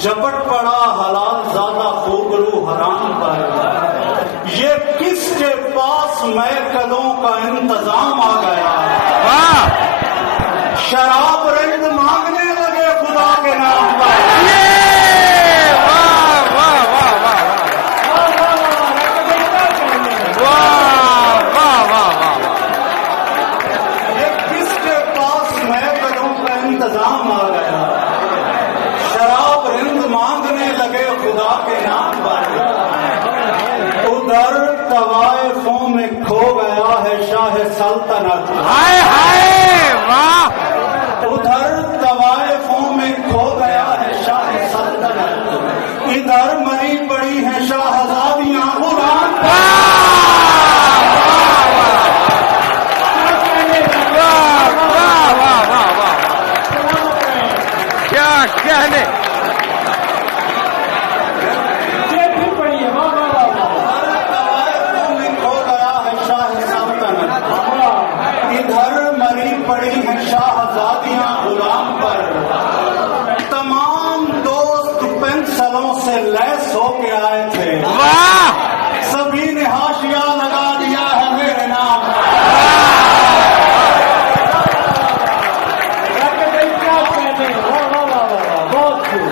झपट पड़ा हलाल ज्यादा खूबरू हराम पर। ये किसके पास महकलों का इंतजाम आ गया। शराब रंग मांगने लगे खुदा के नाम पर। ये किसके पास महकलों का इंतजाम आ गया। शराब रिंद मांगने लगे खुदा के नाम पर। उधर तवाइफों में खो गया है शाह सल्तनत। हाय हाय वाह। उधर